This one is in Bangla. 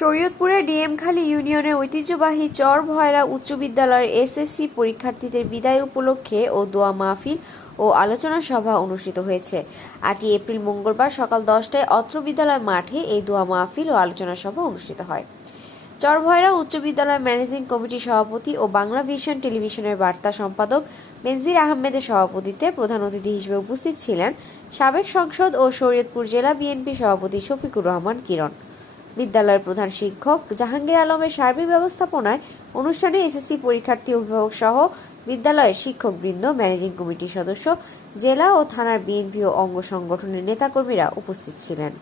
শরীয়তপুরের ডিএমখালী ইউনিয়নের ঐতিহ্যবাহী চর ভয়রা উচ্চ বিদ্যালয়ের এসএসসি পরীক্ষার্থীদের বিদায় উপলক্ষে ও দোয়া মাহফিল ও আলোচনা সভা অনুষ্ঠিত হয়েছে। 8 এপ্রিল মঙ্গলবার সকাল 10টায় অত্র বিদ্যালয় মাঠে এই দোয়া মাহফিল ও আলোচনা সভা অনুষ্ঠিত হয়। চর ভয়রা উচ্চ বিদ্যালয় ম্যানেজিং কমিটির সভাপতি ও বাংলা ভিশন টেলিভিশনের বার্তা সম্পাদক বেনজির আহমেদের সভাপতিত্বে প্রধান অতিথি হিসেবে উপস্থিত ছিলেন সাবেক সংসদ ও শরীয়তপুর জেলা বিএনপি সভাপতি শফিকুর রহমান কিরণ। বিদ্যালয়ের প্রধান শিক্ষক জাহাঙ্গীর আলমের সার্বিক ব্যবস্থাপনায় অনুষ্ঠানে এসএসসি পরীক্ষার্থী, অভিভাবক সহ বিদ্যালয়ের শিক্ষকবৃন্দ, ম্যানেজিং কমিটির সদস্য, জেলা ও থানার বিএনপি ও অঙ্গ সংগঠনের নেতাকর্মীরা উপস্থিত ছিলেন।